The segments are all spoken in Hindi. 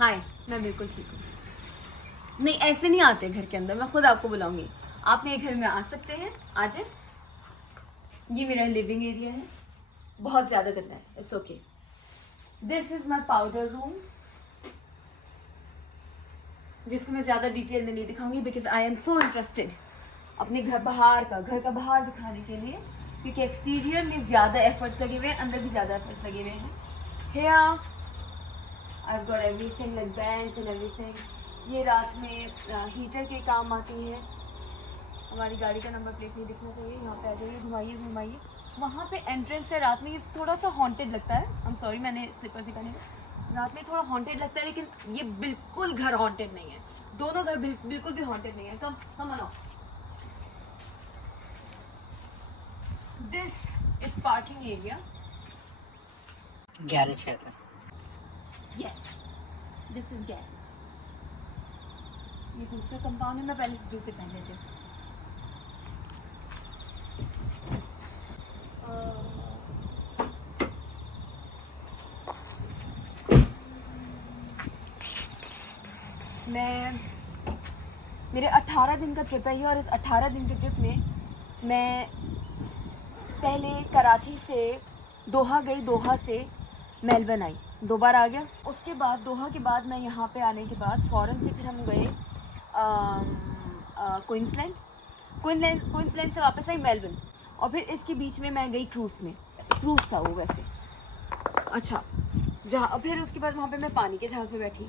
हाय, मैं बिल्कुल ठीक हूँ। नहीं, ऐसे नहीं आते घर के अंदर, मैं खुद आपको बुलाऊंगी। आप मेरे घर में आ सकते हैं, आ जाए। ये मेरा लिविंग एरिया है, बहुत ज़्यादा गंदा है, it's okay. This is my powder room, जिसको मैं ज़्यादा डिटेल में नहीं दिखाऊंगी because I am so interested अपने घर का बाहर दिखाने के लिए, क्योंकि एक्सटीरियर में ज़्यादा एफर्ट्स लगे हुए हैं, अंदर भी ज़्यादा एफर्ट्स लगे हुए हैं। Here I've got everything like bench and everything. ये रात में हीटर के काम आती है। हमारी गाड़ी का नंबर प्लेट नहीं दिखना चाहिए। यहाँ पे आ जाइए, घुमाइए घुमाइए। वहाँ पे एंट्रेंस है, रात में ये थोड़ा सा हॉन्टेड लगता है। आई एम सॉरी, मैंने स्लीपर सिखाने का, रात में थोड़ा हॉन्टेड लगता है, लेकिन ये बिल्कुल घर हॉन्टेड नहीं है। दोनों घर बिल्कुल भी हॉन्टेड नहीं है। Come on. This is parking area. Garage है था। Yes, this is garage. ये दूसरा कंपाउंड है, मैं पहले से जूते पहन लेते। मेरे 18 दिन का ट्रिप है ये, और इस 18 दिन के ट्रिप में मैं पहले कराची से दोहा गई, दोहा से मेलबर्न आई, 2 बार आ गया। उसके बाद दोहा के बाद मैं यहाँ पे आने के बाद फ़ौरन से फिर हम गए क्वींसलैंड से वापस आई मेलबर्न, और फिर इसके बीच में मैं गई क्रूज़ था वो वैसे। अच्छा, जहाँ फिर उसके बाद वहाँ पे मैं पानी के जहाज़ में बैठी।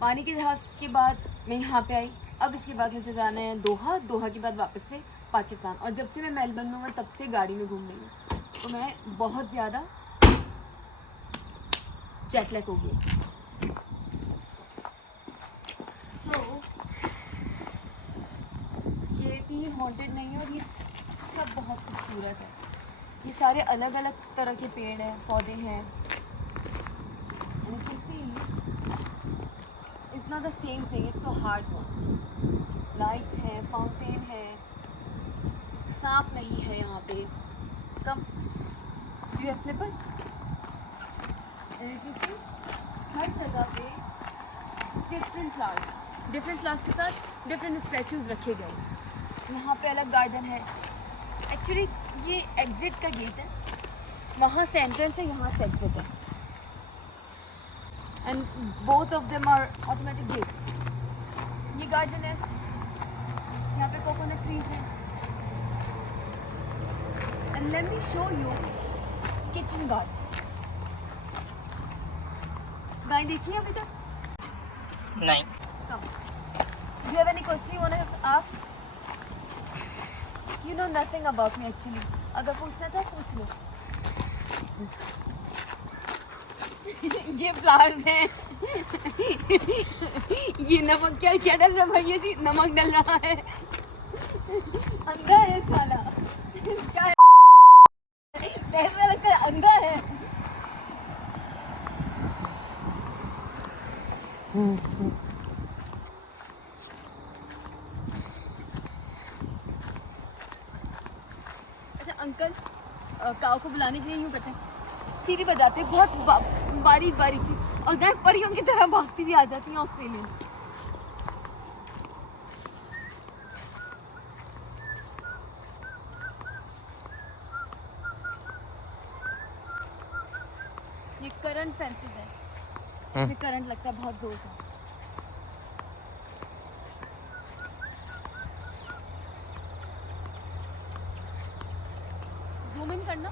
पानी के जहाज़ के बाद मैं यहाँ पे आई। अब इसके बाद मुझे जाना है दोहा के बाद वापस से पाकिस्तान। और जब से मैं मेलबर्न में हूँ तब से गाड़ी में घूम रही हूँ, तो मैं बहुत ज़्यादा जेट लैग हो गई। तो ये भी हॉन्टेड नहीं है, और ये सब बहुत खूबसूरत है। ये सारे अलग अलग तरह के पेड़ हैं, पौधे हैं। It's not the same thing, it's so hard one. Lights हैं, फाउंटेन है, सांप नहीं है यहाँ पे। कम यू हैव स्लीपर्स। हर जगह पे डिफरेंट फ्लावर्स के साथ डिफरेंट स्टैचूज रखे गए। यहाँ पे अलग गार्डन है। एक्चुअली ये एग्जिट का गेट है, वहाँ से एंट्रेंस है, यहाँ से एग्जिट है, and both of them are automatic gate. ये गार्डन है, यहाँ पे कोकोनट ट्रीज है। And let me show you kitchen garden. गाय देखी है अभी तक? नहीं। Come. Do you have any question you want to ask? You know nothing about me actually. अगर पूछना चाहे पूछ लो। ये फ्लावर्स हैं। ये नमक क्या डल रहा है भैया जी? नमक डल रहा है। अंधा है साला। क्या है? कैसा लगता है? अंधा है। अच्छा अंकल काऊ को बुलाने के लिए यूँ करते हैं, सीढ़ी बजाते हैं बहुत बारीक सी, और गाय परियों की तरह भागती भी आ जाती हैं ऑस्ट्रेलियन। ये करंट फेंसेस है, इसमें करंट लगता है बहुत जोर का। जूम इन करना।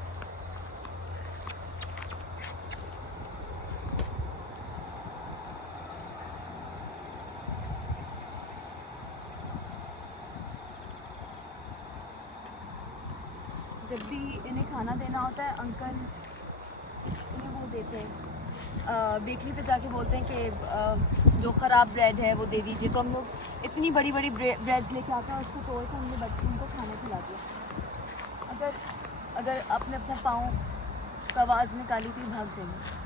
जब भी इन्हें खाना देना होता है अंकल इन्हें वो देते हैं, बेकरी पे जाके बोलते हैं कि जो ख़राब ब्रेड है वो दे दीजिए। तो हम लोग इतनी बड़ी ब्रेड लेके आते हैं, उसको तोड़ के हमने बच्चों उनको खाना खिला दिया। अगर आपने अपना पाँव का आवाज़ निकाली तो भाग जाएंगे।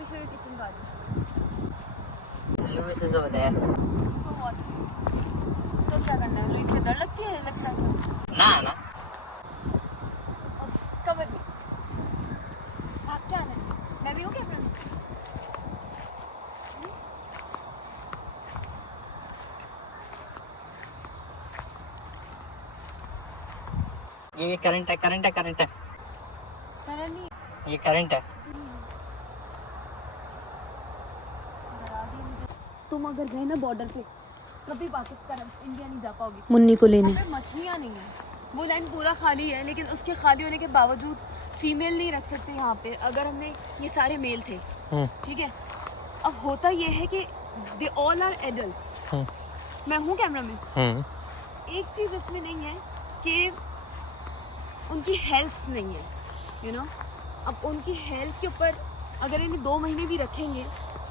me show you kitchen garden. Lewis is over there. So what? तो क्या करना है? लुइस से डर लगती है? लगता है? ना कब भी आप क्या आना है? मैं भी हूँ क्या फ्रेंड? ये करंट है। करंट नहीं ये करंट है। डरा दी मुझे। तुम अगर गए ना बॉर्डर पे कभी पाकिस्तान इंडिया नहीं जा पाओगी मुन्नी को लेने। मछलियाँ नहीं है, वो लैंड पूरा खाली है, लेकिन उसके खाली होने के बावजूद फीमेल नहीं रख सकते यहाँ पे। अगर हमने ये सारे मेल थे, ठीक है, अब होता ये है कि दे ऑल आर एडल्ट। मैं हूँ कैमरा में। एक चीज़ उसमें नहीं है कि उनकी हेल्थ नहीं है, यू नो। अब उनकी हेल्थ के ऊपर अगर इन्हें 2 महीने भी रखेंगे,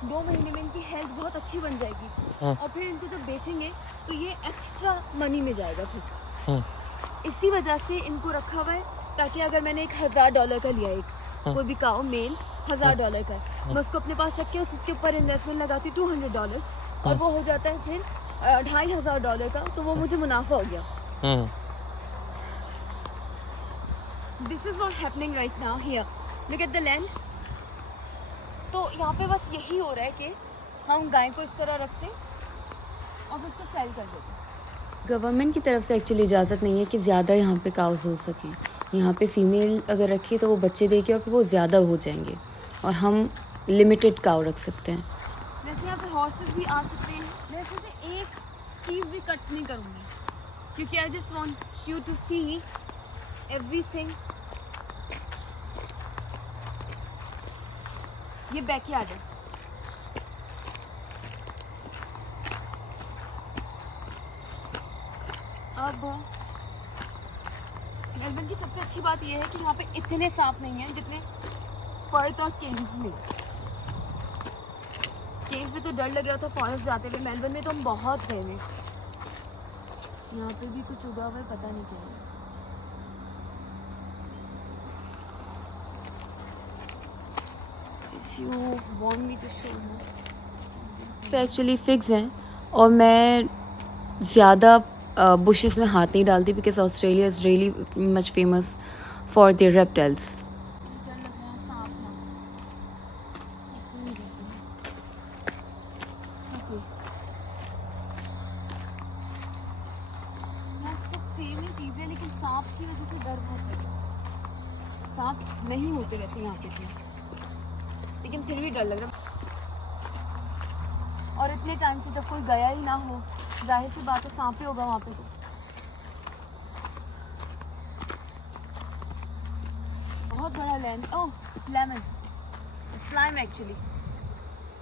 2 महीने में इनकी हेल्थ बहुत अच्छी बन जाएगी, और फिर इनको जब बेचेंगे तो ये एक्स्ट्रा मनी में जाएगा फिर। इसी वजह से इनको रखा हुआ है, ताकि अगर मैंने $1000 का लिया, एक कोई भी काऊ मेल $1000 का, मैं उसको अपने पास रख के उसके ऊपर इन्वेस्टमेंट लगाती $200, और वो हो जाता है फिर $2500 का, तो वो मुझे मुनाफा हो गया। This is what happening right now here. Look at the land. तो यहाँ पे बस यही हो रहा है कि हम गाय को इस तरह रखते और फिर उसको सेल कर देते। गवर्नमेंट की तरफ से एक्चुअली इजाज़त नहीं है कि ज़्यादा यहाँ पे काउस हो सकें। यहाँ पे फ़ीमेल अगर रखी तो वो बच्चे देके और फिर वो ज़्यादा हो जाएंगे, और हम लिमिटेड काउ रख सकते हैं। वैसे यहाँ पे हॉर्सेस भी आ सकते हैं। मैं इसमें से एक चीज़ भी कट नहीं करूँगी, क्योंकि I just want you to see everything. ये बैकयार्ड है। अब मेलबर्न की सबसे अच्छी बात यह है कि यहाँ पे इतने सांप नहीं हैं जितने पर्थ और केव्स में। केव्स में तो डर लग रहा था फॉरेस्ट जाते हुए, मेलबर्न में तो हम बहुत गए हुए। यहाँ पे भी कुछ उगा हुआ है, पता नहीं क्या है। If you want me to show you, तो एक्चुअली फिग्स हैं, और मैं ज़्यादा बुशेस में हाथ नहीं डालती, because Australia is really much famous for their reptiles. Same ही चीज़ें, लेकिन सांप की वजह से डर बहुत लगा। सांप नहीं होते वैसे यहाँ पे, लेकिन फिर भी डर लग रहा। और इतने टाइम से जब कोई गया ही ना हो, जाहिर सी बात है सांप ही होगा वहाँ पे। तो बहुत बड़ा लैंड। ओह, लेमन स्लाइम एक्चुअली,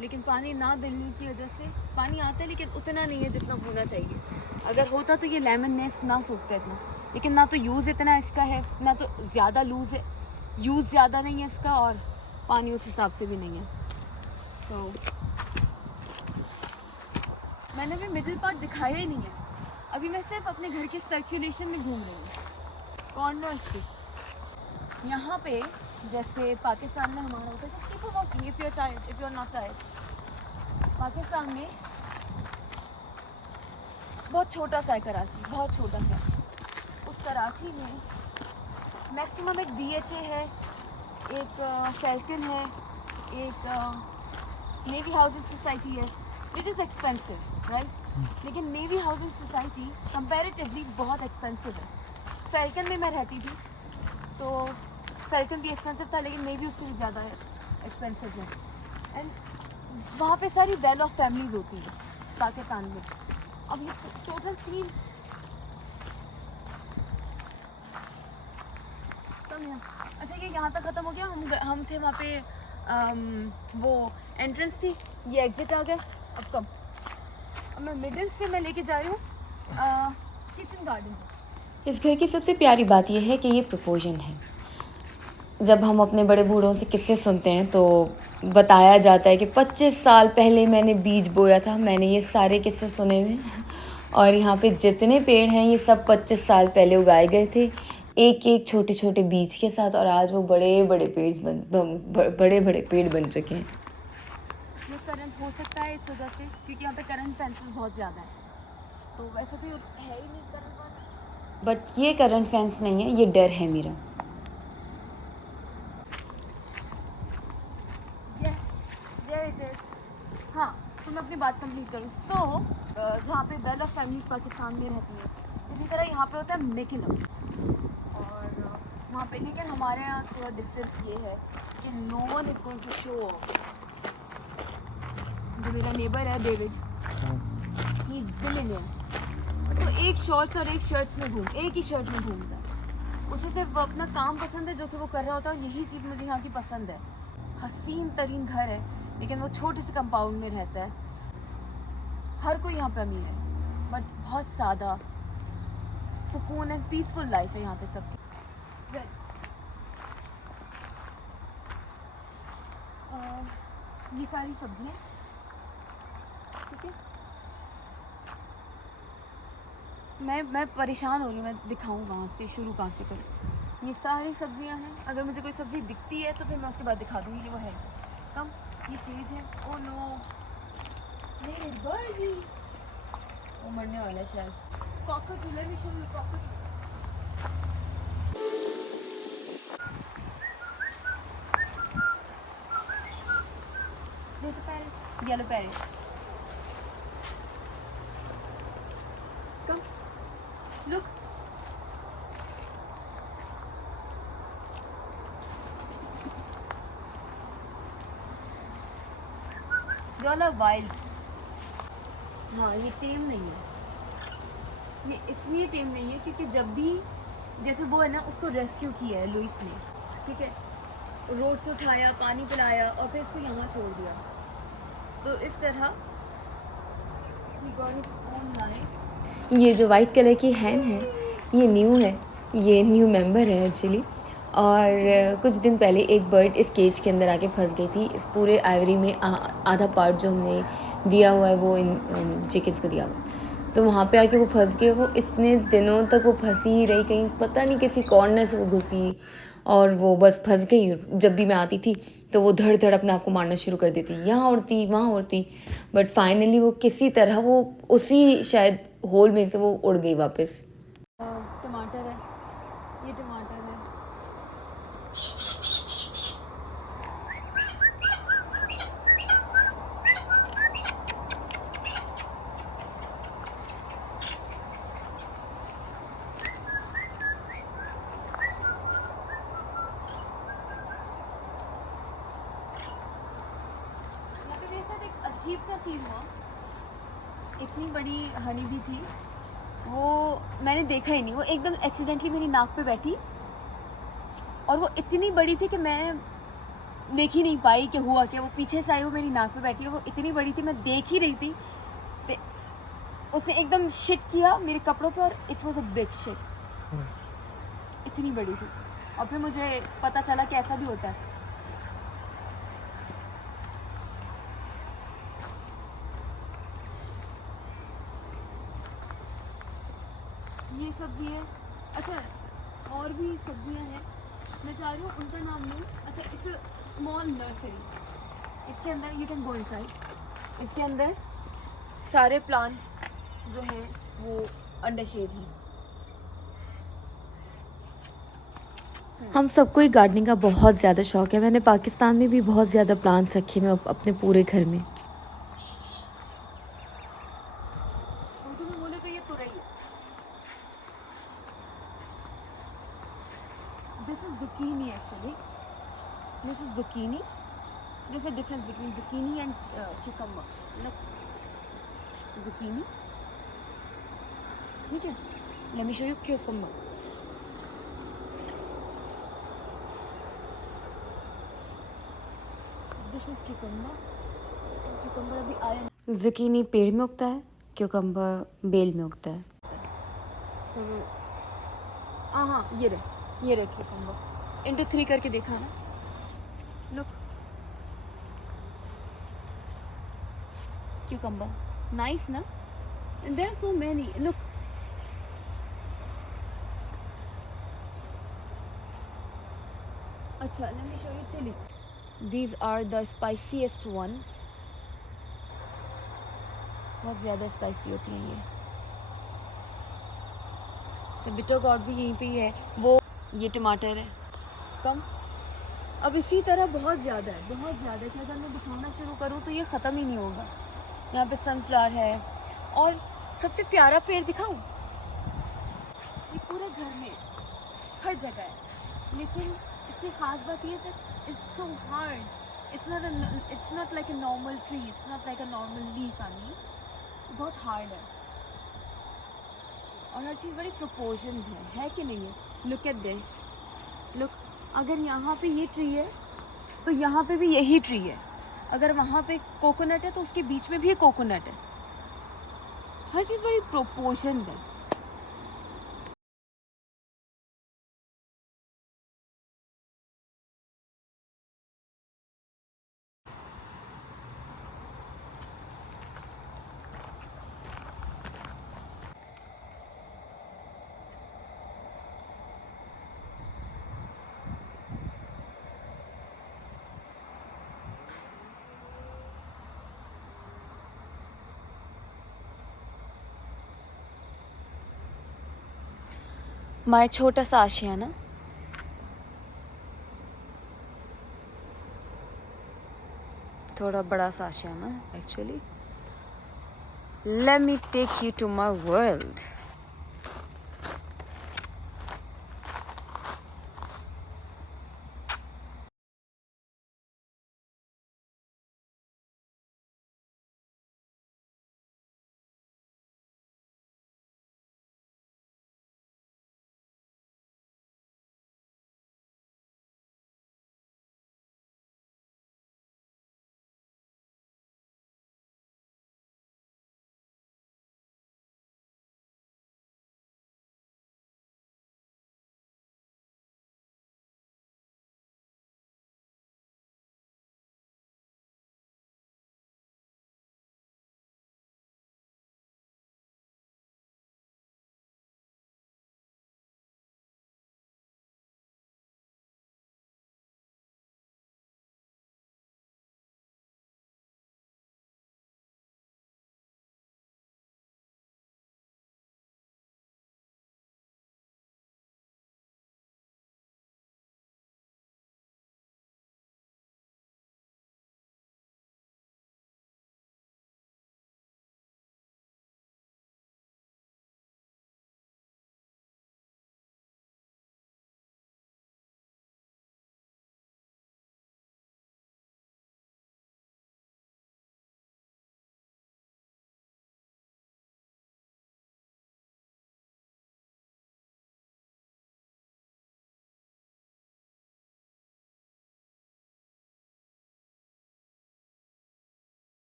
लेकिन पानी ना डलने की वजह से पानी आता है, लेकिन उतना नहीं है जितना होना चाहिए। अगर होता तो ये लेमन नेस्ट ना सूखता इतना, लेकिन ना तो यूज़ इतना इसका है, ना तो ज़्यादा यूज़ ज़्यादा नहीं है इसका, और पानी उस हिसाब से भी नहीं है। सो मैंने भी मिडिल पार्ट दिखाया ही नहीं है। अभी मैं सिर्फ अपने घर के सर्कुलेशन में घूम रही हूँ, कॉर्नर्स पे। यहाँ पे जैसे पाकिस्तान में हमारा होता है if you are not tired. Pakistan में बहुत छोटा सा है कराची, बहुत छोटा सा। उस कराची में मैक्सिमम एक DHA है, एक फैल्कन है, एक नेवी हाउसिंग सोसाइटी है, विच इज़ एक्सपेंसिव, राइट। लेकिन नेवी हाउसिंग सोसाइटी कंपैरेटिवली बहुत एक्सपेंसिव है। फैल्कन में मैं रहती थी, तो फैल्कन भी एक्सपेंसिव था, लेकिन नेवी उससे भी ज़्यादा एक्सपेंसिव है। एंड वहाँ पे सारी वेल ऑफ फैमिलीज़ होती हैं पाकिस्तान में। अब ये टोटल 3 अच्छा, ये यहाँ तक ख़त्म हो गया। हम थे वहाँ पे, वो एंट्रेंस थी, ये एग्ज़िट आ गया। अब कम, अब मैं मिडिल से मैं लेके जा रही हूँ किचन गार्डन। इस घर की सबसे प्यारी बात यह है कि ये प्रोपोजन है। जब हम अपने बड़े बूढ़ों से किस्से सुनते हैं तो बताया जाता है कि 25 साल पहले मैंने बीज बोया था। मैंने ये सारे किस्से सुने हुए, और यहाँ पे जितने पेड़ हैं ये सब 25 साल पहले उगाए गए थे, एक एक छोटे छोटे बीज के साथ, और आज वो बड़े बड़े पेड़ बन चुके हैं। हो सकता है इस वजह से क्योंकि यहाँ पे करंट फैंसेस बहुत ज़्यादा हैं, तो वैसे तो है ही नहीं करंट वाला, बट ये करंट फैंस नहीं है, ये डर है मेरा। हाँ, तो मैं अपनी बात कंप्लीट करूँ तो जहाँ पे वेल ऑफ फैमिलीज पाकिस्तान में रहती है, इसी तरह यहाँ पे होता है मेकिलम, और वहाँ पे लेकिन हमारे यहाँ थोड़ा डिफरेंस ये है कि no one is going to show off. जो मेरा नेबर है डेविड, ही इज बिलियनियर, तो एक शॉर्ट्स और एक शर्ट्स में एक ही शर्ट में घूमता है, उसे सिर्फ वो अपना काम पसंद है जो कि वो कर रहा होता है, यही चीज़ मुझे यहाँ की पसंद है। हसीन तरीन घर है लेकिन वो छोटे से कंपाउंड में रहता है, हर कोई यहाँ पे अमीर है बट बहुत सादा सुकून एंड पीसफुल लाइफ है यहाँ पे सबकी। ये सारी सब्जियाँ, ठीक है, मैं परेशान हो रही हूँ, मैं दिखाऊँ कहाँ से, शुरू कहाँ से करूँ। ये सारी सब्जियाँ हैं, अगर मुझे कोई सब्ज़ी दिखती है तो फिर मैं उसके बाद दिखा दूँगी कि वो है कम। ये तेज है, ओ नो, मेरे बर्डी, वो मरने वाला है शायद। Cocktail, late me show you cocktail. There's a parrot, yellow parrot. Come, look. They all are wild. हाँ, ये टेम नहीं है, ये इसलिए टेम नहीं है क्योंकि जब भी जैसे वो है ना, उसको रेस्क्यू किया है लुइस ने, ठीक है, रोड से उठाया, पानी पिलाया और फिर इसको यहाँ छोड़ दिया, तो इस तरह he got his own life। ये जो वाइट कलर की हैन है, ये न्यू है, ये न्यू मेंबर है एक्चुअली, और कुछ दिन पहले एक बर्ड इस केज के अंदर आके फंस गई थी। इस पूरे आइवरी में आधा पार्ट जो हमने दिया हुआ है वो इन चिकन्स को दिया हुआ है, तो वहाँ पे आके वो फंस गई। वो इतने दिनों तक वो फंसी ही रही, कहीं पता नहीं किसी कॉर्नर से वो घुसी और वो बस फंस गई। जब भी मैं आती थी तो वो धड़ धड़ अपने आप को मारना शुरू कर देती, यहाँ उड़ती वहाँ उड़ती, बट फाइनली वो किसी तरह वो उसी शायद होल में से वो उड़ गई वापस। टमाटर है, ये टमाटर है, अजीब सा सीन हुआ। इतनी बड़ी हनी भी थी, वो मैंने देखा ही नहीं, वो एकदम एक्सीडेंटली मेरी नाक पे बैठी और वो इतनी बड़ी थी कि मैं देख ही नहीं पाई कि हुआ क्या। वो पीछे से आई, वो मेरी नाक पे बैठी, वो इतनी बड़ी थी, मैं देख ही रही थी, तो उसने एकदम शिट किया मेरे कपड़ों पे और it was a big shit, इतनी बड़ी थी। और फिर मुझे पता चला कि ऐसा भी होता है। ये सब्जी है, अच्छा और भी सब्जियां हैं, मैं चाह रही हूँ उनका नाम लूँ। अच्छा, इट्स अ स्मॉल नर्सरी, इसके अंदर यू कैन गो इनसाइड, इसके अंदर सारे प्लांट्स जो हैं वो अंडर शेड हैं। हम सबको ही गार्डनिंग का बहुत ज़्यादा शौक है। मैंने पाकिस्तान में भी बहुत ज़्यादा प्लांट्स रखे हैं अपने पूरे घर में। बोले तो ये तुरई है। This is zucchini actually. This is zucchini. There's a difference between zucchini and cucumber. Look, zucchini. ठीक है? Let me show you cucumber. This is cucumber. Cucumber अभी आया। zucchini पेड़ में उगता है, cucumber बेल में उगता है। So, हाँ ये रहे cucumber। into 3 करके देखा ना? Look, cucumber, nice ना? And there are so many. Look, अच्छा, let me show you chili. These are the spiciest ones. बहुत ज़्यादा स्पाइसी होती हैं ये। से बिटर गॉड भी यहीं पे ही है। वो ये टमाटर है कम। अब इसी तरह बहुत ज़्यादा है, बहुत ज़्यादा कि अगर मैं दिखाना शुरू करूँ तो ये ख़त्म ही नहीं होगा। यहाँ पे सनफ्लावर है और सबसे प्यारा पेड़ दिखाऊँ, ये पूरे घर में हर जगह है, लेकिन इसकी ख़ास बात ये है it's so hard, it's not like a normal tree, it's not like a normal leaf आनी, बहुत हार्ड है और हर चीज़ बड़ी प्रोपोर्शन है कि नहीं है। लुक एट दिस, लुक, अगर यहाँ पे ये ट्री है तो यहाँ पे भी यही ट्री है, अगर वहाँ पे कोकोनट है तो उसके बीच में भी कोकोनट है, हर चीज़ बड़ी प्रोपोर्शन है। माय छोटा सा आशियाना, थोड़ा बड़ा सा आशियाना actually. Let me take you to my world.